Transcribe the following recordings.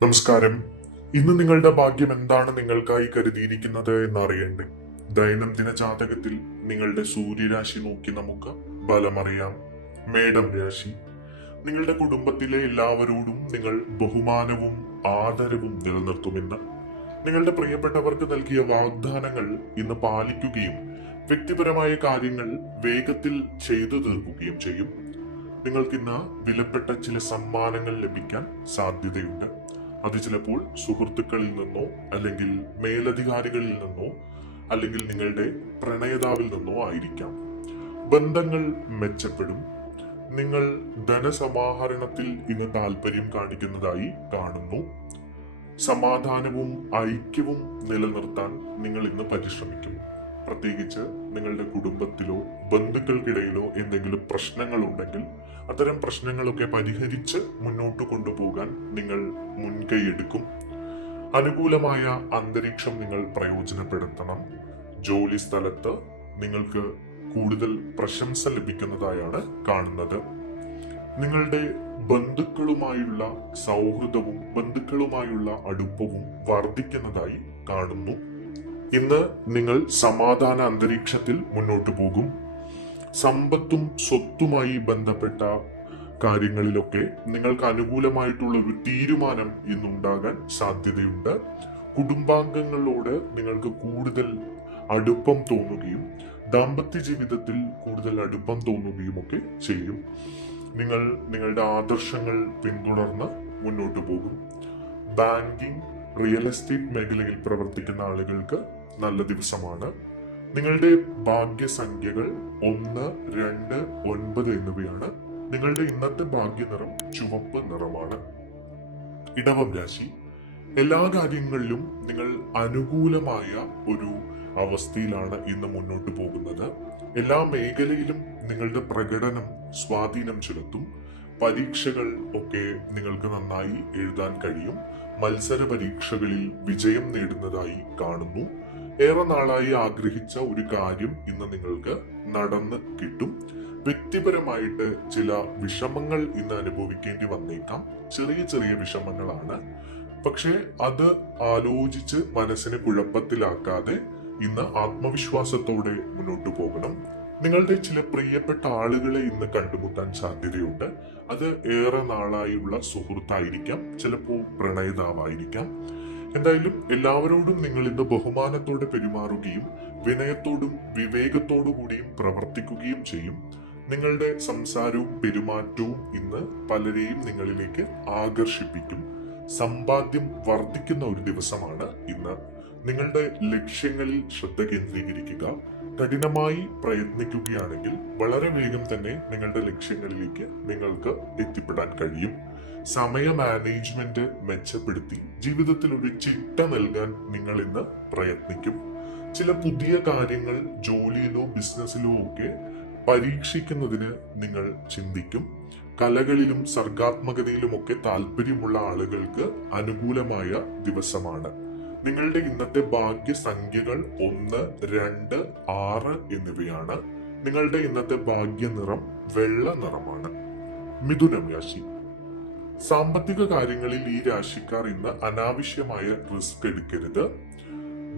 നമസ്കാരം. ഇന്ന് നിങ്ങളുടെ ഭാഗ്യം എന്താണ് നിങ്ങൾക്കായി കരുതിയിരിക്കുന്നത് എന്നറിയണ്ടേ? ദൈനംദിന ജാതകത്തിൽ നിങ്ങളുടെ സൂര്യരാശി നോക്കി നമുക്ക് ഫലമറിയാം. മേടം രാശി. നിങ്ങളുടെ കുടുംബത്തിലെ എല്ലാവരോടും നിങ്ങൾ ബഹുമാനവും ആദരവും നിലനിർത്തുമെന്ന് നിങ്ങളുടെ പ്രിയപ്പെട്ടവർക്ക് നൽകിയ വാഗ്ദാനങ്ങൾ ഇന്ന് പാലിക്കുകയും വ്യക്തിപരമായ കാര്യങ്ങൾ വേഗത്തിൽ ചെയ്തു തീർക്കുകയും ചെയ്യും. നിങ്ങൾക്കിന്ന് വിലപ്പെട്ട ചില സമ്മാനങ്ങൾ ലഭിക്കാൻ സാധ്യതയുണ്ട്. അത് ചിലപ്പോൾ സുഹൃത്തുക്കളിൽ നിന്നോ അല്ലെങ്കിൽ മേലധികാരികളിൽ നിന്നോ അല്ലെങ്കിൽ നിങ്ങളുടെ പ്രണയതാവിൽ നിന്നോ ആയിരിക്കാം. ബന്ധങ്ങൾ മെച്ചപ്പെടും. നിങ്ങൾ ധനസമാഹരണത്തിൽ ഇന്ന് താല്പര്യം കാണിക്കുന്നതായി കാണുന്നു. സമാധാനവും ഐക്യവും നിലനിർത്താൻ നിങ്ങൾ ഇന്ന് പരിശ്രമിക്കും. പ്രത്യേകിച്ച് നിങ്ങളുടെ കുടുംബത്തിലോ ബന്ധുക്കൾക്കിടയിലോ എന്തെങ്കിലും പ്രശ്നങ്ങൾ ഉണ്ടെങ്കിൽ അത്തരം പ്രശ്നങ്ങളൊക്കെ പരിഹരിച്ച് മുന്നോട്ട് കൊണ്ടുപോകാൻ നിങ്ങൾ മുൻകൈയെടുക്കും. അനുകൂലമായ അന്തരീക്ഷം നിങ്ങൾ പ്രയോജനപ്പെടുത്തണം. ജോലി സ്ഥലത്ത് നിങ്ങൾക്ക് കൂടുതൽ പ്രശംസ ലഭിക്കുന്നതായാണ് കാണുന്നത്. നിങ്ങളുടെ ബന്ധുക്കളുമായുള്ള സൗഹൃദവും ബന്ധുക്കളുമായുള്ള അടുപ്പവും വർദ്ധിക്കുന്നതായി കാണുന്നു. ഇന്ന് നിങ്ങൾ സമാധാന അന്തരീക്ഷത്തിൽ മുന്നോട്ട് പോകും. സമ്പത്തും സ്വത്തുമായി ബന്ധപ്പെട്ട കാര്യങ്ങളിലൊക്കെ നിങ്ങൾക്ക് അനുകൂലമായിട്ടുള്ള ഒരു തീരുമാനം ഇന്നുണ്ടാകാൻ സാധ്യതയുണ്ട്. കുടുംബാംഗങ്ങളോട് നിങ്ങൾക്ക് കൂടുതൽ അടുപ്പം തോന്നുകയും ദാമ്പത്യ ജീവിതത്തിൽ കൂടുതൽ അടുപ്പം തോന്നുകയും ഒക്കെ ചെയ്യും. നിങ്ങൾ നിങ്ങളുടെ ആദർശങ്ങൾ പിന്തുടർന്ന് മുന്നോട്ട് പോകും. ബാങ്കിങ്, റിയൽ എസ്റ്റേറ്റ് മേഖലയിൽ പ്രവർത്തിക്കുന്ന ആളുകൾക്ക് നല്ല ദിവസമാണ്. നിങ്ങളുടെ ഭാഗ്യസംഖ്യകൾ 1, 2, 9 എന്നിവയാണ്. നിങ്ങളുടെ ഇന്നത്തെ ഭാഗ്യനിറം ചുവപ്പ് നിറമാണ്. ഇടവം രാശി. എല്ലാ കാര്യങ്ങളിലും നിങ്ങൾ അനുകൂലമായ ഒരു അവസ്ഥയിലാണ് ഇന്ന് മുന്നോട്ട് പോകുന്നത്. എല്ലാ മേഖലയിലും നിങ്ങളുടെ പ്രകടനം സ്വാധീനം ചെലുത്തും. പരീക്ഷകൾ ഒക്കെ നിങ്ങൾക്ക് നന്നായി എഴുതാൻ കഴിയും. മത്സര പരീക്ഷകളിൽ വിജയം നേടുന്നതായി കാണുന്നു. ഏറെ നാളായി ആഗ്രഹിച്ച ഒരു കാര്യം ഇന്ന് നിങ്ങൾക്ക് നടന്ന് കിട്ടും. വ്യക്തിപരമായിട്ട് ചില വിഷമങ്ങൾ ഇന്ന് അനുഭവിക്കേണ്ടി വന്നേക്കാം. ചെറിയ ചെറിയ വിഷമങ്ങളാണ്. പക്ഷെ അത് ആലോചിച്ച് മനസ്സിനെ കുഴപ്പത്തിലാക്കാതെ ഇന്ന് ആത്മവിശ്വാസത്തോടെ മുന്നോട്ട് പോകണം. നിങ്ങളുടെ ചില പ്രിയപ്പെട്ട ആളുകളെ ഇന്ന് കണ്ടുമുട്ടാൻ സാധ്യതയുണ്ട്. അത് ഏറെ നാളായുള്ള സുഹൃത്തായിരിക്കാം, ചിലപ്പോൾ പ്രണയിതാവായിരിക്കാം. എന്തായാലും എല്ലാവരോടും നിങ്ങൾ ഇന്ന് ബഹുമാനത്തോടെ പെരുമാറുകയും വിനയത്തോടും വിവേകത്തോടു കൂടിയും പ്രവർത്തിക്കുകയും ചെയ്യും. നിങ്ങളുടെ സംസാരവും പെരുമാറ്റവും ഇന്ന് പലരെയും നിങ്ങളിലേക്ക് ആകർഷിപ്പിക്കും. സമ്പാദ്യം വർദ്ധിക്കുന്ന ഒരു ദിവസമാണ് ഇന്ന്. നിങ്ങളുടെ ലക്ഷ്യങ്ങളിൽ ശ്രദ്ധ കേന്ദ്രീകരിക്കുക. കഠിനമായി പ്രയത്നിക്കുകയാണെങ്കിൽ വളരെ വേഗം തന്നെ നിങ്ങളുടെ ലക്ഷ്യങ്ങളിലേക്ക് നിങ്ങൾക്ക് എത്തിപ്പെടാൻ കഴിയും. സമയ മാനേജ്മെന്റ് മെച്ചപ്പെടുത്തി ജീവിതത്തിൽ ഒരു ചിട്ട നൽകാൻ നിങ്ങൾ ഇന്ന് പ്രയത്നിക്കും. ചില പുതിയ കാര്യങ്ങൾ ജോലിയിലോ ബിസിനസ്സിലോ ഒക്കെ പരീക്ഷിക്കുന്നതിന് നിങ്ങൾ ചിന്തിക്കും. കലകളിലും സർഗാത്മകതയിലുമൊക്കെ താല്പര്യമുള്ള ആളുകൾക്ക് അനുകൂലമായ ദിവസമാണ്. നിങ്ങളുടെ ഇന്നത്തെ ഭാഗ്യസംഖ്യകൾ 1, 2, 6 എന്നിവയാണ്. നിങ്ങളുടെ ഇന്നത്തെ ഭാഗ്യനിറം വെള്ള നിറമാണ്. മിഥുനം രാശി. സാമ്പത്തിക കാര്യങ്ങളിൽ ഈ രാശിക്കാർ ഇന്ന് അനാവശ്യമായ റിസ്ക് എടുക്കരുത്.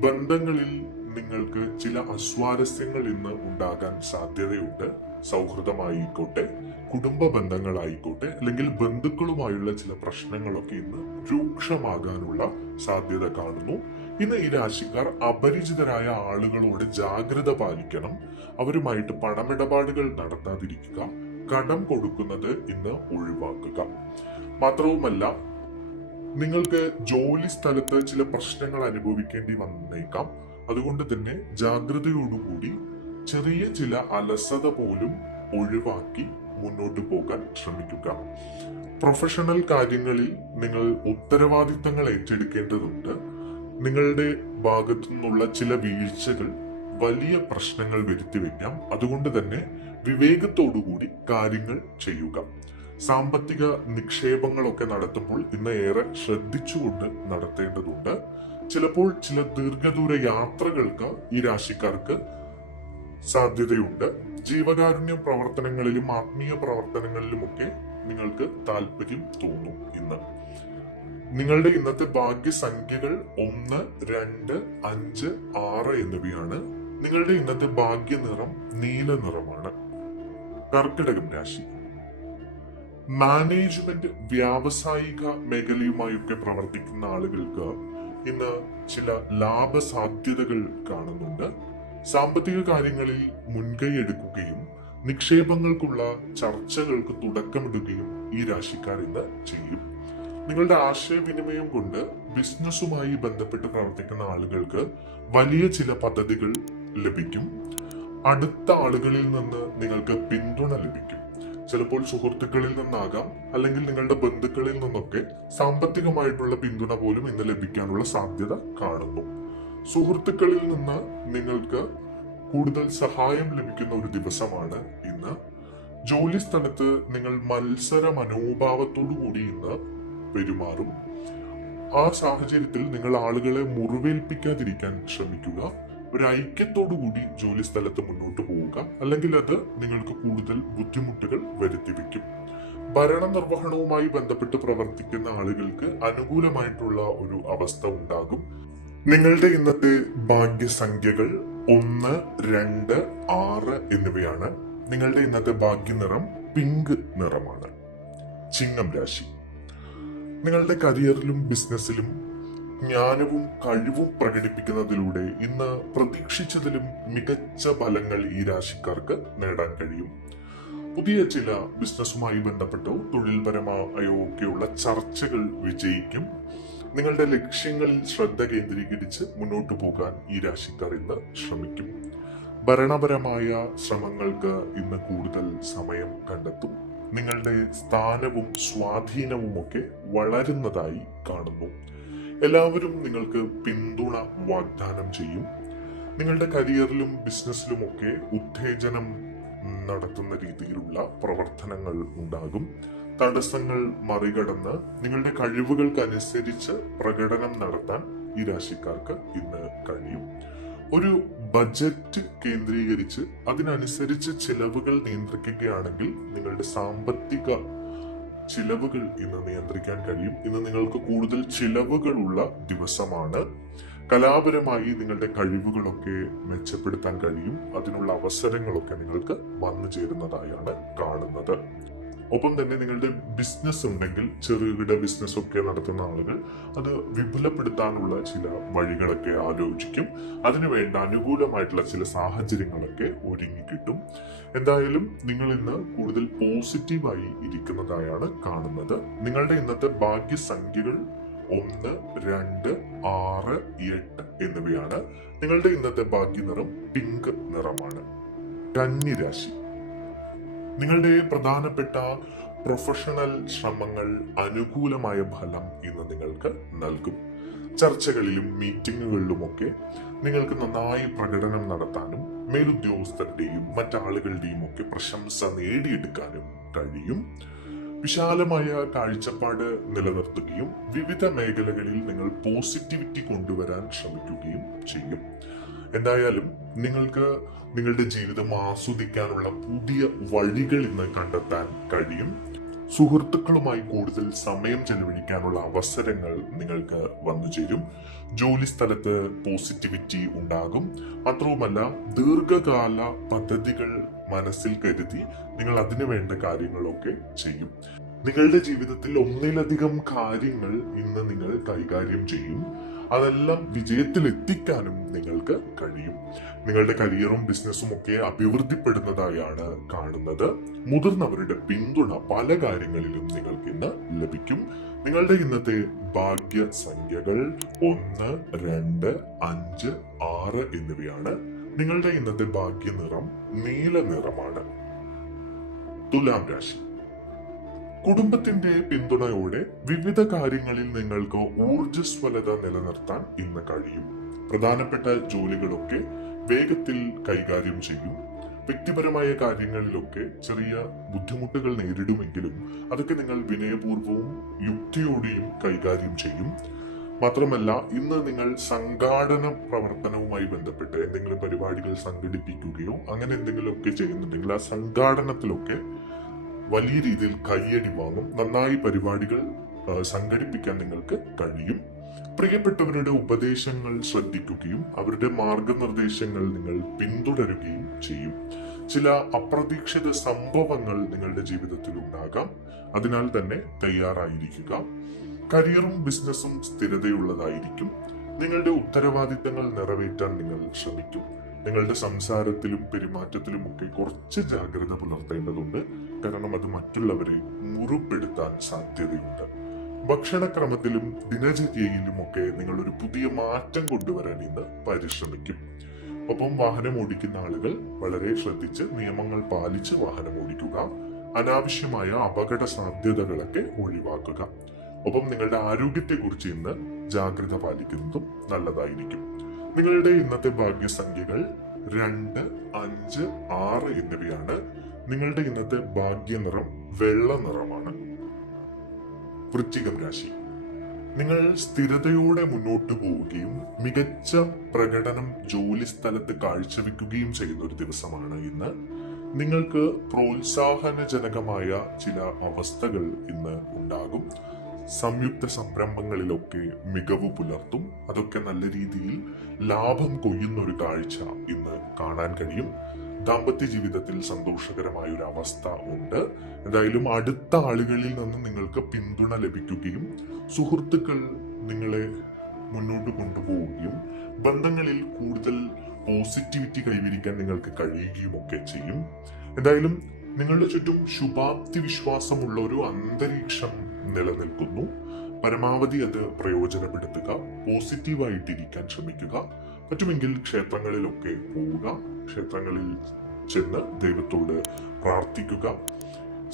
ബന്ധങ്ങളിൽ നിങ്ങൾക്ക് ചില അസ്വാരസ്യങ്ങൾ ഇന്ന് ഉണ്ടാകാൻ സാധ്യതയുണ്ട്. സൗഹൃദമായിക്കോട്ടെ, കുടുംബ ബന്ധങ്ങളായിക്കോട്ടെ, അല്ലെങ്കിൽ ബന്ധുക്കളുമായുള്ള ചില പ്രശ്നങ്ങളൊക്കെ ഇന്ന് രൂക്ഷമാകാനുള്ള സാധ്യത കാണുന്നു. ഇന്ന് ഈ രാശിക്കാർ അപരിചിതരായ ആളുകളോട് ജാഗ്രത പാലിക്കണം. അവരുമായിട്ട് പണമിടപാടുകൾ നടത്താതിരിക്കുക. കടം കൊടുക്കുന്നത് ഇന്ന് ഒഴിവാക്കുക. മാത്രവുമല്ല, നിങ്ങൾക്ക് ജോലി സ്ഥലത്ത് ചില പ്രശ്നങ്ങൾ അനുഭവിക്കേണ്ടി വന്നേക്കാം. അതുകൊണ്ട് തന്നെ ജാഗ്രതയോടുകൂടി ചെറിയ ചില അലസത പോലും ഒഴിവാക്കി മുന്നോട്ട് പോകാൻ ശ്രമിക്കുക. പ്രൊഫഷണൽ കാര്യങ്ങളിൽ നിങ്ങൾ ഉത്തരവാദിത്തങ്ങൾ ഏറ്റെടുക്കേണ്ടതുണ്ട്. നിങ്ങളുടെ ഭാഗത്തു നിന്നുള്ള ചില വീഴ്ചകൾ വലിയ പ്രശ്നങ്ങൾ വരുത്തിവെക്കാം. അതുകൊണ്ട് തന്നെ വിവേകത്തോടുകൂടി കാര്യങ്ങൾ ചെയ്യുക. സാമ്പത്തിക നിക്ഷേപങ്ങളൊക്കെ നടത്തുമ്പോൾ ഇന്ന് ഏറെ ശ്രദ്ധിച്ചുകൊണ്ട് നടത്തേണ്ടതുണ്ട്. ചിലപ്പോൾ ചില ദീർഘദൂര യാത്രകൾക്ക് ഈ രാശിക്കാർക്ക് സാധ്യതയുണ്ട്. ജീവകാരുണ്യ പ്രവർത്തനങ്ങളിലും ആത്മീയ പ്രവർത്തനങ്ങളിലുമൊക്കെ നിങ്ങൾക്ക് താല്പര്യം തോന്നും ഇന്ന്. നിങ്ങളുടെ ഇന്നത്തെ ഭാഗ്യസംഖ്യകൾ 1, 2, 5, 6 എന്നിവയാണ്. നിങ്ങളുടെ ഇന്നത്തെ ഭാഗ്യ നിറം നീല നിറമാണ്. കർക്കിടകം രാശി. മാനേജ്മെന്റ്, വ്യാവസായിക മേഖലയുമായൊക്കെ പ്രവർത്തിക്കുന്ന ആളുകൾക്ക് ഇന്ന് ചില ലാഭ സാധ്യതകൾ കാണുന്നുണ്ട്. സാമ്പത്തിക കാര്യങ്ങളിൽ മുൻകൈ എടുക്കുകയും നിക്ഷേപങ്ങൾക്കുള്ള ചർച്ചകൾക്ക് തുടക്കമിടുകയും ഈ രാശിക്കാർ ഇന്ന് ചെയ്യും. നിങ്ങളുടെ ആശയവിനിമയം കൊണ്ട് ബിസിനസ്സുമായി ബന്ധപ്പെട്ട് പ്രവർത്തിക്കുന്ന ആളുകൾക്ക് വലിയ ചില പദ്ധതികൾ ലഭിക്കും. അടുത്ത ആളുകളിൽ നിന്ന് നിങ്ങൾക്ക് പിന്തുണ ലഭിക്കും. ചിലപ്പോൾ സുഹൃത്തുക്കളിൽ നിന്നാകാം, അല്ലെങ്കിൽ നിങ്ങളുടെ ബന്ധുക്കളിൽ നിന്നൊക്കെ സാമ്പത്തികമായിട്ടുള്ള പിന്തുണ പോലും ഇന്ന് ലഭിക്കാനുള്ള സാധ്യത കാണുന്നു. സുഹൃത്തുക്കളിൽ നിന്ന് നിങ്ങൾക്ക് കൂടുതൽ സഹായം ലഭിക്കുന്ന ഒരു ദിവസമാണ് ഇന്ന്. ജോലി സ്ഥലത്ത് നിങ്ങൾ മത്സര മനോഭാവത്തോടു കൂടി ഇന്ന് പെരുമാറും. ആ സാഹചര്യത്തിൽ നിങ്ങൾ ആളുകളെ മുറിവേൽപ്പിക്കാതിരിക്കാൻ ശ്രമിക്കുക. ഒരു ഐക്യത്തോടു കൂടി ജോലി സ്ഥലത്ത് മുന്നോട്ട് പോവുക, അല്ലെങ്കിൽ അത് നിങ്ങൾക്ക് കൂടുതൽ ബുദ്ധിമുട്ടുകൾ വരുത്തിവെക്കും. ഭരണനിർവഹണവുമായി ബന്ധപ്പെട്ട് പ്രവർത്തിക്കുന്ന ആളുകൾക്ക് അനുകൂലമായിട്ടുള്ള ഒരു അവസ്ഥ ഉണ്ടാകും. നിങ്ങളുടെ ഇന്നത്തെ ഭാഗ്യസംഖ്യകൾ 1, 2, 6 എന്നിവയാണ്. നിങ്ങളുടെ ഇന്നത്തെ ഭാഗ്യ നിറം പിങ്ക് നിറമാണ്. ചിങ്ങം രാശി. നിങ്ങളുടെ കരിയറിലും ബിസിനസ്സിലും ജ്ഞാനവും കഴിവും പ്രകടിപ്പിക്കുന്നതിലൂടെ ഇന്ന് പ്രതീക്ഷിച്ചതിലും മികച്ച ഫലങ്ങൾ ഈ രാശിക്കാർക്ക് നേടാൻ കഴിയും. പുതിയ ചില ബിസിനസ്സുമായി ബന്ധപ്പെട്ടോ തൊഴിൽപരമായോ ഒക്കെയുള്ള ചർച്ചകൾ വിജയിക്കും. നിങ്ങളുടെ ലക്ഷ്യങ്ങളിൽ ശ്രദ്ധ കേന്ദ്രീകരിച്ച് മുന്നോട്ട് പോകാൻ ഈ രാശിക്കാർ ഇന്ന് ശ്രമിക്കും. ഭരണപരമായ ശ്രമങ്ങൾക്ക് ഇന്ന് കൂടുതൽ സമയം കണ്ടെത്തും. നിങ്ങളുടെ സ്ഥാനവും സ്വാധീനവും ഒക്കെ വളരുന്നതായി കാണുന്നു. എല്ലാവരും നിങ്ങൾക്ക് പിന്തുണ വാഗ്ദാനം ചെയ്യും. നിങ്ങളുടെ കരിയറിലും ബിസിനസ്സിലും ഒക്കെ ഉത്തേജനം നടത്തുന്ന രീതിയിലുള്ള പ്രവർത്തനങ്ങൾ ഉണ്ടാകും. തടസ്സങ്ങൾ മറികടന്ന് നിങ്ങളുടെ കഴിവുകൾക്കനുസരിച്ച് പ്രകടനം നടത്താൻ ഈ രാശിക്കാർക്ക് ഇന്ന് കഴിയും. ഒരു ബജറ്റ് കേന്ദ്രീകരിച്ച് അതിനനുസരിച്ച് ചിലവുകൾ നിയന്ത്രിക്കുകയാണെങ്കിൽ നിങ്ങളുടെ സാമ്പത്തിക ചിലവുകൾ ഇന്ന് നിയന്ത്രിക്കാൻ കഴിയും. ഇന്ന് നിങ്ങൾക്ക് കൂടുതൽ ചിലവുകളുള്ള ദിവസമാണ്. കലാപരമായി നിങ്ങളുടെ കഴിവുകളൊക്കെ മെച്ചപ്പെടുത്താൻ കഴിയും. അതിനുള്ള അവസരങ്ങളൊക്കെ നിങ്ങൾക്ക് വന്നു ചേരുന്നതായാണ് കാണുന്നത്. ഒപ്പം തന്നെ നിങ്ങളുടെ ബിസിനസ് ഉണ്ടെങ്കിൽ, ചെറുകിട ബിസിനസ് ഒക്കെ നടത്തുന്ന ആളുകൾ അത് വിപുലപ്പെടുത്താനുള്ള ചില വഴികളൊക്കെ ആലോചിക്കും. അതിനുവേണ്ട അനുകൂലമായിട്ടുള്ള ചില സാഹചര്യങ്ങളൊക്കെ ഒരുങ്ങിക്കിട്ടും. എന്തായാലും നിങ്ങൾ ഇന്ന് കൂടുതൽ പോസിറ്റീവായി ഇരിക്കുന്നതായാണ് കാണുന്നത്. നിങ്ങളുടെ ഇന്നത്തെ ഭാഗ്യസംഖ്യകൾ 1, 2, 6, 8 എന്നിവയാണ്. നിങ്ങളുടെ ഇന്നത്തെ ഭാഗ്യ നിറം പിങ്ക് നിറമാണ്. കന്നിരാശി. നിങ്ങളുടെ പ്രധാനപ്പെട്ട പ്രൊഫഷണൽ ശ്രമങ്ങൾ അനുകൂലമായ ഫലം ഇന്ന് നിങ്ങൾക്ക് നൽകും. ചർച്ചകളിലും മീറ്റിങ്ങുകളിലുമൊക്കെ നിങ്ങൾക്ക് നന്നായി പ്രകടനം നടത്താനും മേലുദ്യോഗസ്ഥരുടെയും മറ്റാളുകളുടെയും ഒക്കെ പ്രശംസ നേടിയെടുക്കാനും കഴിയും. വിശാലമായ കാഴ്ചപ്പാട് നിലനിർത്തുകയും വിവിധ മേഖലകളിൽ നിങ്ങൾ പോസിറ്റിവിറ്റി കൊണ്ടുവരാൻ ശ്രമിക്കുകയും ചെയ്യും. എന്തായാലും നിങ്ങൾക്ക് നിങ്ങളുടെ ജീവിതം ആസ്വദിക്കാനുള്ള പുതിയ വഴികൾ ഇന്ന് കണ്ടെത്താൻ കഴിയും. സുഹൃത്തുക്കളുമായി കൂടുതൽ സമയം ചെലവഴിക്കാനുള്ള അവസരങ്ങൾ നിങ്ങൾക്ക് വന്നു ചേരും. ജോലി സ്ഥലത്ത് പോസിറ്റിവിറ്റി ഉണ്ടാകും. മാത്രവുമല്ല, ദീർഘകാല പദ്ധതികൾ മനസ്സിൽ കരുതി നിങ്ങൾ അതിനു വേണ്ട കാര്യങ്ങളൊക്കെ ചെയ്യും. നിങ്ങളുടെ ജീവിതത്തിൽ ഒന്നിലധികം കാര്യങ്ങൾ ഇന്ന് നിങ്ങൾ കൈകാര്യം ചെയ്യും. അതെല്ലാം വിജയത്തിൽ എത്തിക്കാനും നിങ്ങൾക്ക് കഴിയും. നിങ്ങളുടെ കരിയറും ബിസിനസ്സും ഒക്കെ അഭിവൃദ്ധിപ്പെടുന്നതായാണ് കാണുന്നത്. മുതിർന്നവരുടെ പിന്തുണ പല കാര്യങ്ങളിലും നിങ്ങൾക്ക് ഇന്ന് ലഭിക്കും. നിങ്ങളുടെ ഇന്നത്തെ ഭാഗ്യ സംഖ്യകൾ 1, 2, 5, 6 എന്നിവയാണ്. നിങ്ങളുടെ ഇന്നത്തെ ഭാഗ്യ നിറം നീല നിറമാണ്. തുലാം രാശി. കുടുംബത്തിന്റെ പിന്തുണയോടെ വിവിധ കാര്യങ്ങളിൽ നിങ്ങൾക്ക് ഊർജ്ജസ്വലത നിലനിർത്താൻ ഇന്ന് കഴിയും. പ്രധാനപ്പെട്ട ജോലികളൊക്കെ വേഗത്തിൽ കൈകാര്യം ചെയ്യും. വ്യക്തിപരമായ കാര്യങ്ങളിലൊക്കെ ചെറിയ ബുദ്ധിമുട്ടുകൾ നേരിടുമെങ്കിലും അതൊക്കെ നിങ്ങൾ വിനയപൂർവ്വവും യുക്തിയോടെയും കൈകാര്യം ചെയ്യും. മാത്രമല്ല, ഇന്ന് നിങ്ങൾ സംഘാടന പ്രവർത്തനവുമായി ബന്ധപ്പെട്ട് എന്തെങ്കിലും പരിപാടികൾ സംഘടിപ്പിക്കുകയോ അങ്ങനെ എന്തെങ്കിലുമൊക്കെ ചെയ്യുന്നുണ്ടെങ്കിൽ ആ സംഘാടനത്തിലൊക്കെ വലിയ രീതിയിൽ കയ്യടി വാങ്ങും. നന്നായി പരിപാടികൾ സംഘടിപ്പിക്കാൻ നിങ്ങൾക്ക് കഴിയും. പ്രിയപ്പെട്ടവരുടെ ഉപദേശങ്ങൾ ശ്രദ്ധിക്കുകയും അവരുടെ മാർഗനിർദ്ദേശങ്ങൾ നിങ്ങൾ പിന്തുടരുകയും ചെയ്യും. ചില അപ്രതീക്ഷിത സംഭവങ്ങൾ നിങ്ങളുടെ ജീവിതത്തിൽ ഉണ്ടാകാം. അതിനാൽ തന്നെ തയ്യാറായിരിക്കുക. കരിയറും ബിസിനസ്സും സ്ഥിരതയുള്ളതായിരിക്കും. നിങ്ങളുടെ ഉത്തരവാദിത്തങ്ങൾ നിറവേറ്റാൻ നിങ്ങൾ ശ്രമിക്കും. നിങ്ങളുടെ സംസാരത്തിലും പെരുമാറ്റത്തിലും ഒക്കെ കുറച്ച് ജാഗ്രത പുലർത്തേണ്ടതുണ്ട്. കാരണം അത് മറ്റുള്ളവരെ മുറിപ്പെടുത്താൻ സാധ്യതയുണ്ട്. ഭക്ഷണക്രമത്തിലും ദിനചര്യയിലും ഒക്കെ നിങ്ങൾ ഒരു പുതിയ മാറ്റം കൊണ്ടുവരാൻ ഇന്ന് പരിശ്രമിക്കും. ഒപ്പം വാഹനം ഓടിക്കുന്ന ആളുകൾ വളരെ ശ്രദ്ധിച്ച് നിയമങ്ങൾ പാലിച്ച് വാഹനം ഓടിക്കുക. അനാവശ്യമായ അപകട സാധ്യതകളൊക്കെ ഒഴിവാക്കുക. ഒപ്പം നിങ്ങളുടെ ആരോഗ്യത്തെക്കുറിച്ച് ഇന്ന് ജാഗ്രത പാലിക്കുന്നതും നല്ലതായിരിക്കും. നിങ്ങളുടെ ഇന്നത്തെ ഭാഗ്യസംഖ്യകൾ 2, 5, 6 എന്നിവയാണ്. നിങ്ങളുടെ ഇന്നത്തെ ഭാഗ്യനിറം വെള്ള നിറമാണ്. വൃശ്ചികം രാശി. നിങ്ങൾ സ്ഥിരതയോടെ മുന്നോട്ട് പോവുകയും മികച്ച പ്രകടനം ജോലി സ്ഥലത്ത് കാഴ്ചവെക്കുകയും ചെയ്യുന്ന ഒരു ദിവസമാണ് ഇന്ന്. നിങ്ങൾക്ക് പ്രോത്സാഹനജനകമായ ചില അവസ്ഥകൾ ഇന്ന് ഉണ്ടാകും. സംയുക്ത സംരംഭങ്ങളിലൊക്കെ മികവ് പുലർത്തും. അതൊക്കെ നല്ല രീതിയിൽ ലാഭം കൊയ്യുന്ന ഒരു കാഴ്ച ഇന്ന് കാണാൻ കഴിയും. ദാമ്പത്യ ജീവിതത്തിൽ സന്തോഷകരമായ ഒരു അവസ്ഥ ഉണ്ട്. എന്തായാലും അടുത്ത ആളുകളിൽ നിന്ന് നിങ്ങൾക്ക് പിന്തുണ ലഭിക്കുകയും സുഹൃത്തുക്കൾ നിങ്ങളെ മുന്നോട്ട് കൊണ്ടുപോവുകയും ബന്ധങ്ങളിൽ കൂടുതൽ പോസിറ്റിവിറ്റി കൈവരിക്കാൻ നിങ്ങൾക്ക് കഴിയുകയും ഒക്കെ ചെയ്യും. എന്തായാലും നിങ്ങളുടെ ചുറ്റും ശുഭാപ്തി വിശ്വാസമുള്ള ഒരു അന്തരീക്ഷം നിലനിൽക്കുന്നു. പരമാവധി അത് പ്രയോജനപ്പെടുത്തുക. പോസിറ്റീവായിട്ടിരിക്കാൻ ശ്രമിക്കുക. പറ്റുമെങ്കിൽ ക്ഷേത്രങ്ങളിലൊക്കെ പോവുക. ക്ഷേത്രങ്ങളിൽ ചെന്ന് ദൈവത്തോട് പ്രാർത്ഥിക്കുക.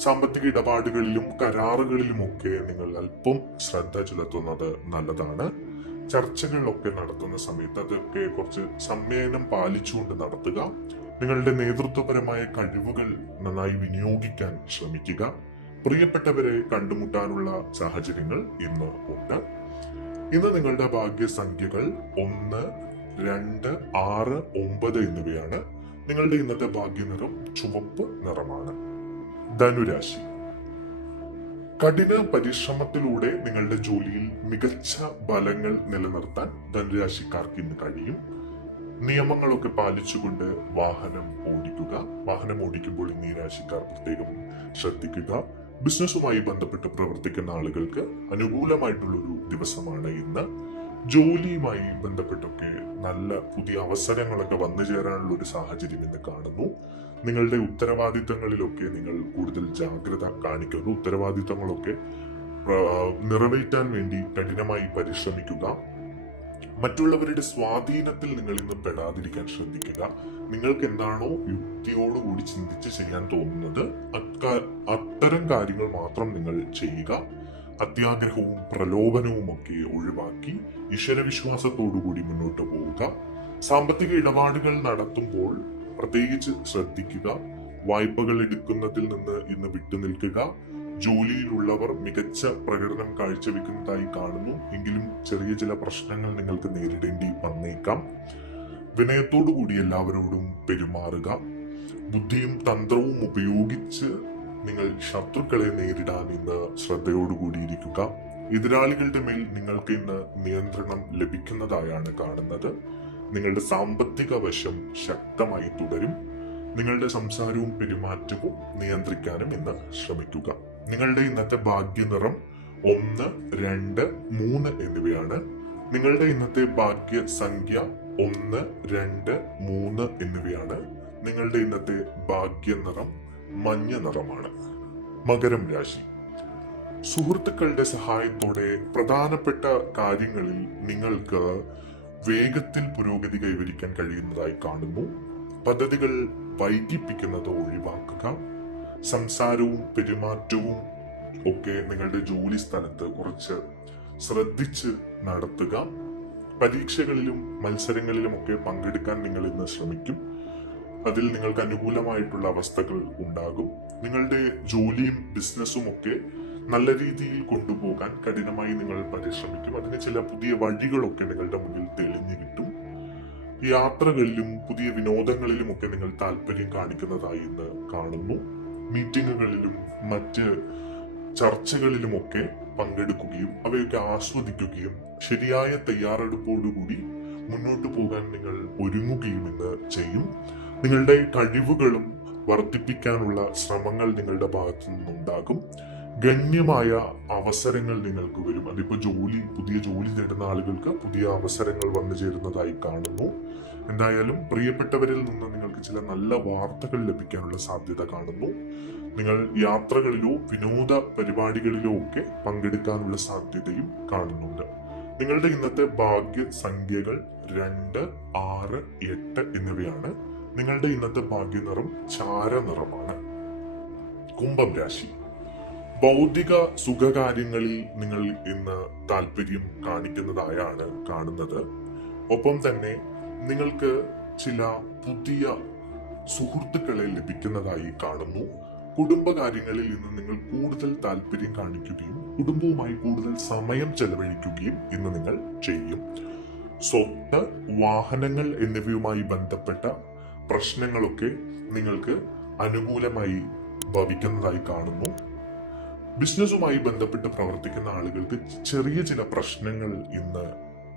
സാമ്പത്തിക ഇടപാടുകളിലും കരാറുകളിലുമൊക്കെ നിങ്ങൾ അല്പം ശ്രദ്ധ ചെലുത്തുന്നത് നല്ലതാണ്. ചർച്ചകളിലൊക്കെ നടത്തുന്ന സമയത്ത് അതൊക്കെ കുറച്ച് സംയമനം പാലിച്ചുകൊണ്ട് നടത്തുക. നിങ്ങളുടെ നേതൃത്വപരമായ കഴിവുകൾ നന്നായി വിനിയോഗിക്കാൻ ശ്രമിക്കുക. പ്രിയപ്പെട്ടവരെ കണ്ടുമുട്ടാനുള്ള സാഹചര്യങ്ങൾ ഇന്ന് ഉണ്ട്. ഇന്ന് നിങ്ങളുടെ ഭാഗ്യസംഖ്യകൾ 1, 2, 6, 9 എന്നിവയാണ്. നിങ്ങളുടെ ഇന്നത്തെ ഭാഗ്യനിറം ചുവപ്പ് നിറമാണ്. ധനുരാശി. കഠിന പരിശ്രമത്തിലൂടെ നിങ്ങളുടെ ജോലിയിൽ മികച്ച ഫലങ്ങൾ നിലനിർത്താൻ ധനുരാശിക്കാർക്ക് ഇന്ന് കഴിയും. നിയമങ്ങളൊക്കെ പാലിച്ചുകൊണ്ട് വാഹനം ഓടിക്കുക. വാഹനം ഓടിക്കുമ്പോൾ ഇന്ന് ഈ രാശിക്കാർ പ്രത്യേകം ശ്രദ്ധിക്കുക. ബിസിനസ്സുമായി ബന്ധപ്പെട്ട് പ്രവർത്തിക്കുന്ന ആളുകൾക്ക് അനുകൂലമായിട്ടുള്ളൊരു ദിവസമാണ് ഇന്ന്. ജോലിയുമായി ബന്ധപ്പെട്ടൊക്കെ നല്ല പുതിയ അവസരങ്ങളൊക്കെ വന്നു ചേരാനുള്ള ഒരു സാഹചര്യം ഇന്ന് കാണുന്നു. നിങ്ങളുടെ ഉത്തരവാദിത്തങ്ങളിലൊക്കെ നിങ്ങൾ കൂടുതൽ ജാഗ്രത കാണിക്കുന്നു. ഉത്തരവാദിത്തങ്ങളൊക്കെ നിറവേറ്റാൻ വേണ്ടി കഠിനമായി പരിശ്രമിക്കുക. മറ്റുള്ളവരുടെ സ്വാധീനത്തിൽ നിങ്ങൾ ഇന്ന് പെടാതിരിക്കാൻ ശ്രദ്ധിക്കുക. നിങ്ങൾക്ക് എന്താണോ യുക്തിയോടുകൂടി ചിന്തിച്ച് ചെയ്യാൻ തോന്നുന്നത് അത്തരം കാര്യങ്ങൾ മാത്രം നിങ്ങൾ ചെയ്യുക. അത്യാഗ്രഹവും പ്രലോഭനവും ഒക്കെ ഒഴിവാക്കി ഈശ്വരവിശ്വാസത്തോടുകൂടി മുന്നോട്ട് പോവുക. സാമ്പത്തിക ഇടപാടുകൾ നടത്തുമ്പോൾ പ്രത്യേകിച്ച് ശ്രദ്ധിക്കുക. വായ്പകൾ എടുക്കുന്നതിൽ നിന്ന് ഇന്ന് വിട്ടുനിൽക്കുക. ജോലിയിലുള്ളവർ മികച്ച പ്രകടനം കാഴ്ചവെക്കുന്നതായി കാണുന്നു. എങ്കിലും ചെറിയ ചില പ്രശ്നങ്ങൾ നിങ്ങൾക്ക് നേരിടേണ്ടി വന്നേക്കാം. വിനയത്തോടു കൂടി എല്ലാവരോടും പെരുമാറുക. ബുദ്ധിയും തന്ത്രവും ഉപയോഗിച്ച് നിങ്ങൾ ശത്രുക്കളെ നേരിടാൻ ഇന്ന് ശ്രദ്ധയോടുകൂടിയിരിക്കുക. എതിരാളികളുടെ മേൽ നിങ്ങൾക്ക് ഇന്ന് നിയന്ത്രണം ലഭിക്കുന്നതായാണ് കാണുന്നത്. നിങ്ങളുടെ സാമ്പത്തിക വശം ശക്തമായി തുടരും. നിങ്ങളുടെ സംസാരവും പെരുമാറ്റവും നിയന്ത്രിക്കാനും ഇന്ന് ശ്രമിക്കുക. നിങ്ങളുടെ ഇന്നത്തെ ഭാഗ്യനിറം 1, 2, 3 എന്നിവയാണ്. നിങ്ങളുടെ ഇന്നത്തെ ഭാഗ്യസംഖ്യ 1, 2, 3 എന്നിവയാണ്. നിങ്ങളുടെ ഇന്നത്തെ ഭാഗ്യനിറം മഞ്ഞ നിറമാണ്. മകരം രാശി. സുഹൃത്തുക്കളുടെ സഹായത്തോടെ പ്രധാനപ്പെട്ട കാര്യങ്ങളിൽ നിങ്ങൾക്ക് വേഗത്തിൽ പുരോഗതി കൈവരിക്കാൻ കഴിയുന്നതായി കാണുന്നു. പദ്ധതികൾ വൈകിപ്പിക്കുന്നത് ഒഴിവാക്കുക. സംസാരവും പെരുമാറ്റവും ഒക്കെ നിങ്ങളുടെ ജോലി സ്ഥലത്ത് കുറച്ച് ശ്രദ്ധിച്ച് നടത്തുക. പരീക്ഷകളിലും മത്സരങ്ങളിലും ഒക്കെ പങ്കെടുക്കാൻ നിങ്ങൾ ഇന്ന് ശ്രമിക്കും. അതിൽ നിങ്ങൾക്ക് അനുകൂലമായിട്ടുള്ള അവസ്ഥകൾ ഉണ്ടാകും. നിങ്ങളുടെ ജോലിയും ബിസിനസ്സും ഒക്കെ നല്ല രീതിയിൽ കൊണ്ടുപോകാൻ കഠിനമായി നിങ്ങൾ പരിശ്രമിക്കും. അതിന് ചില പുതിയ വഴികളൊക്കെ നിങ്ങളുടെ മുന്നിൽ തെളിഞ്ഞു കിട്ടും. യാത്രകളിലും പുതിയ വിനോദങ്ങളിലും ഒക്കെ നിങ്ങൾ താല്പര്യം കാണിക്കുന്നതായി ഇന്ന് കാണുന്നു. മീറ്റിങ്ങുകളിലും മറ്റ് ചർച്ചകളിലുമൊക്കെ പങ്കെടുക്കുകയും അവയൊക്കെ ആസ്വദിക്കുകയും ശരിയായ തയ്യാറെടുപ്പോടുകൂടി മുന്നോട്ട് പോകാൻ നിങ്ങൾ ഒരുങ്ങുകയും എന്ന് ചെയ്യും. നിങ്ങളുടെ കഴിവുകളും വർദ്ധിപ്പിക്കാനുള്ള ശ്രമങ്ങൾ നിങ്ങളുടെ ഭാഗത്തു നിന്നുണ്ടാകും. ഗണ്യമായ അവസരങ്ങൾ നിങ്ങൾക്ക് വരും. അതിപ്പോ പുതിയ ജോലി നേടുന്ന ആളുകൾക്ക് പുതിയ അവസരങ്ങൾ വന്നു ചേരുന്നതായി കാണുന്നു. എന്തായാലും പ്രിയപ്പെട്ടവരിൽ നിന്ന് നിങ്ങൾക്ക് ചില നല്ല വാർത്തകൾ ലഭിക്കാനുള്ള സാധ്യത കാണുന്നു. നിങ്ങൾ യാത്രകളിലോ വിനോദ പരിപാടികളിലോ ഒക്കെ പങ്കെടുക്കാനുള്ള സാധ്യതയും കാണുന്നുണ്ട്. നിങ്ങളുടെ ഇന്നത്തെ ഭാഗ്യ സംഖ്യകൾ 2, 6, 8 എന്നിവയാണ്. നിങ്ങളുടെ ഇന്നത്തെ ഭാഗ്യ നിറം ചാര നിറമാണ്. കുംഭം രാശി. ഭൗതിക സുഖകാര്യങ്ങളിൽ നിങ്ങൾ ഇന്ന് താല്പര്യം കാണിക്കുന്നതായാണ് കാണുന്നത്. ഒപ്പം തന്നെ നിങ്ങൾക്ക് ചില പുതിയ സുഹൃത്തുക്കളെ ലഭിക്കുന്നതായി കാണുന്നു. കുടുംബകാര്യങ്ങളിൽ ഇന്ന് നിങ്ങൾ കൂടുതൽ താല്പര്യം കാണിക്കുകയും കുടുംബവുമായി കൂടുതൽ സമയം ചെലവഴിക്കുകയും ഇന്ന് നിങ്ങൾ ചെയ്യും. സ്വത്ത്, വാഹനങ്ങൾ എന്നിവയുമായി ബന്ധപ്പെട്ട പ്രശ്നങ്ങളൊക്കെ നിങ്ങൾക്ക് അനുകൂലമായി ഭവിക്കുന്നതായി കാണുന്നു. ബിസിനസ്സുമായി ബന്ധപ്പെട്ട് പ്രവർത്തിക്കുന്ന ആളുകൾക്ക് ചെറിയ ചില പ്രശ്നങ്ങൾ ഇന്ന്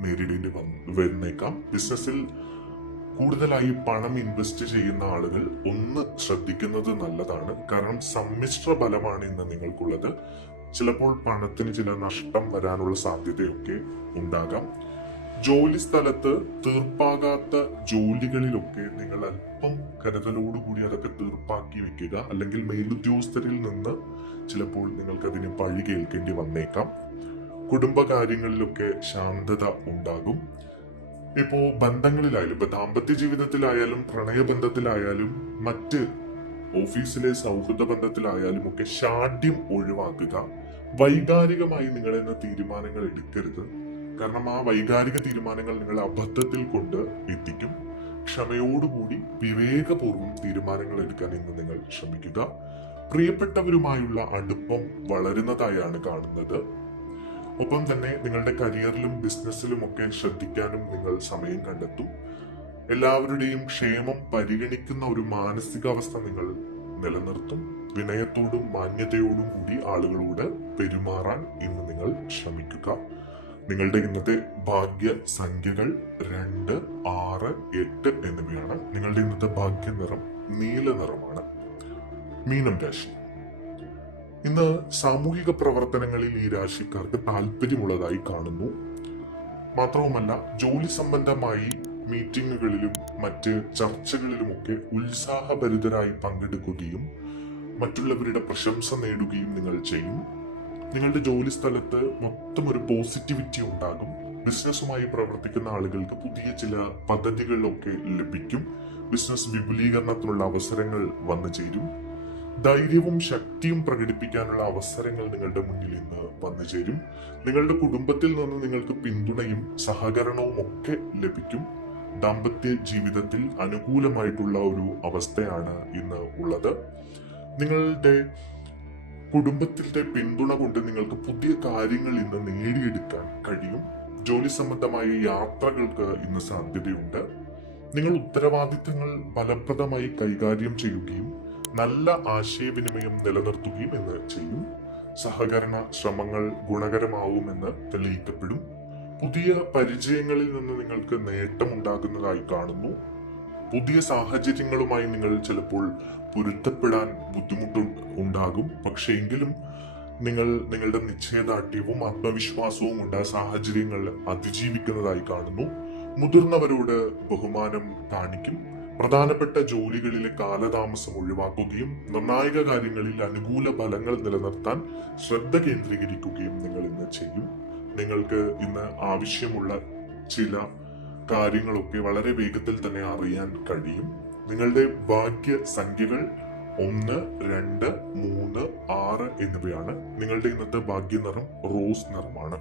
നേരിടേണ്ടി വന്നേക്കാം. ബിസിനസ്സിൽ കൂടുതലായി പണം ഇൻവെസ്റ്റ് ചെയ്യുന്ന ആളുകൾ ഒന്ന് ശ്രദ്ധിക്കുന്നത് നല്ലതാണ്. കാരണം സമ്മിശ്ര ബലമാണ് ഇന്ന് നിങ്ങൾക്കുള്ളത്. ചിലപ്പോൾ പണത്തിന് ചില നഷ്ടം വരാനുള്ള സാധ്യതയൊക്കെ ഉണ്ടാകാം. ജോലി സ്ഥലത്ത് തീർപ്പാകാത്ത ജോലികളിലൊക്കെ നിങ്ങൾ അല്പം കരുതലോടുകൂടി അതൊക്കെ തീർപ്പാക്കി വെക്കുക. അല്ലെങ്കിൽ മേലുദ്യോഗസ്ഥരിൽ നിന്ന് ചിലപ്പോൾ നിങ്ങൾക്ക് അതിന് പഴി കേൾക്കേണ്ടി വന്നേക്കാം. കുടുംബകാര്യങ്ങളിലൊക്കെ ശാന്തത ഉണ്ടാകും. ഇപ്പോ ബന്ധങ്ങളിലായാലും, ഇപ്പൊ ദാമ്പത്യ ജീവിതത്തിലായാലും പ്രണയബന്ധത്തിലായാലും മറ്റ് ഓഫീസിലെ സൗഹൃദ ബന്ധത്തിലായാലും ഒക്കെ ഷാഠ്യം ഒഴിവാക്കുക. വൈകാരികമായി നിങ്ങൾ എന്ന തീരുമാനങ്ങൾ എടുക്കരുത്. കാരണം ആ വൈകാരിക തീരുമാനങ്ങൾ നിങ്ങളെ അബദ്ധത്തിൽ കൊണ്ട് എത്തിക്കും. ക്ഷമയോടുകൂടി വിവേകപൂർവ്വം തീരുമാനങ്ങൾ എടുക്കാൻ ഇന്ന് നിങ്ങൾ ശ്രമിക്കുക. പ്രിയപ്പെട്ടവരുമായുള്ള അടുപ്പം വളരുന്നതായാണ് കാണുന്നത്. ഒപ്പം തന്നെ നിങ്ങളുടെ കരിയറിലും ബിസിനസ്സിലും ഒക്കെ ശ്രദ്ധിക്കാനും നിങ്ങൾ സമയം കണ്ടെത്തും. എല്ലാവരുടെയും ക്ഷേമം പരിഗണിക്കുന്ന ഒരു മാനസികാവസ്ഥ നിങ്ങൾ നിലനിർത്തും. വിനയത്തോടും മാന്യതയോടും കൂടി ആളുകളോട് പെരുമാറാൻ ഇന്ന് നിങ്ങൾ ശ്രമിക്കുക. നിങ്ങളുടെ ഇന്നത്തെ ഭാഗ്യ സംഖ്യകൾ 2, 6, 8 എന്നിവയാണ്. നിങ്ങളുടെ ഇന്നത്തെ ഭാഗ്യ നിറം നീല നിറമാണ്. മീനം രാശി. ഇന്ന് സാമൂഹിക പ്രവർത്തനങ്ങളിൽ ഈ രാശിക്കാർക്ക് താല്പര്യമുള്ളതായി കാണുന്നു. മാത്രവുമല്ല ജോലി സംബന്ധമായി മീറ്റിങ്ങുകളിലും മറ്റ് ചർച്ചകളിലുമൊക്കെ ഉത്സാഹഭരിതരായി പങ്കെടുക്കുകയും മറ്റുള്ളവരുടെ പ്രശംസ നേടുകയും നിങ്ങൾ ചെയ്യും. നിങ്ങളുടെ ജോലി സ്ഥലത്ത് മൊത്തം ഒരു പോസിറ്റിവിറ്റി ഉണ്ടാകും. ബിസിനസ്സുമായി പ്രവർത്തിക്കുന്ന ആളുകൾക്ക് പുതിയ ചില പദ്ധതികളിലൊക്കെ ലഭിക്കും. ബിസിനസ് വിപുലീകരണത്തിനുള്ള അവസരങ്ങൾ വന്നു ചേരും. ധൈര്യവും ശക്തിയും പ്രകടിപ്പിക്കാനുള്ള അവസരങ്ങൾ നിങ്ങളുടെ മുന്നിൽ ഇന്ന് വന്നു ചേരും. നിങ്ങളുടെ കുടുംബത്തിൽ നിന്ന് നിങ്ങൾക്ക് പിന്തുണയും സഹകരണവും ഒക്കെ ലഭിക്കും. ദാമ്പത്യ ജീവിതത്തിൽ അനുകൂലമായിട്ടുള്ള ഒരു അവസ്ഥയാണ് ഇന്ന് ഉള്ളത്. നിങ്ങളുടെ കുടുംബത്തിന്റെ പിന്തുണ കൊണ്ട് നിങ്ങൾക്ക് പുതിയ കാര്യങ്ങൾ ഇന്ന് നേടിയെടുക്കാൻ കഴിയും. ജോലി സംബന്ധമായ യാത്രകൾക്ക് ഇന്ന് സാധ്യതയുണ്ട്. നിങ്ങൾ ഉത്തരവാദിത്തങ്ങൾ ഫലപ്രദമായി കൈകാര്യം ചെയ്യുകയും നല്ല ആശയവിനിമയം നിലനിർത്തുകയും എന്ന് ചെയ്യും. സഹകരണ ശ്രമങ്ങൾ ഗുണകരമാവുമെന്ന് തെളിയിക്കപ്പെടും. പുതിയ പരിചയങ്ങളിൽ നിന്ന് നിങ്ങൾക്ക് നേട്ടമുണ്ടാകുന്നതായി കാണുന്നു. പുതിയ സാഹചര്യങ്ങളുമായി നിങ്ങൾ ചിലപ്പോൾ പൊരുത്തപ്പെടാൻ ബുദ്ധിമുട്ട് ഉണ്ടാകും. പക്ഷേ എങ്കിലും നിങ്ങൾ നിങ്ങളുടെ നിശ്ചയദാർഢ്യവും ആത്മവിശ്വാസവും കൊണ്ട് ആ സാഹചര്യങ്ങൾ അതിജീവിക്കുന്നതായി കാണുന്നു. മുതിർന്നവരോട് ബഹുമാനം കാണിക്കും. പ്രധാനപ്പെട്ട ജോലികളിലെ കാലതാമസം ഒഴിവാക്കുകയും നിർണായക കാര്യങ്ങളിൽ അനുകൂല ഫലങ്ങൾ നിലനിർത്താൻ ശ്രദ്ധ കേന്ദ്രീകരിക്കുകയും നിങ്ങൾ ഇന്ന് ചെയ്യും. നിങ്ങൾക്ക് ഇന്ന് ആവശ്യമുള്ള ചില കാര്യങ്ങളൊക്കെ വളരെ വേഗത്തിൽ തന്നെ അറിയാൻ കഴിയും. നിങ്ങളുടെ ഭാഗ്യ സംഖ്യകൾ 1, 2, 3, 6 എന്നിവയാണ്. നിങ്ങളുടെ ഇന്നത്തെ ഭാഗ്യ നിറം റോസ് നിറമാണ്.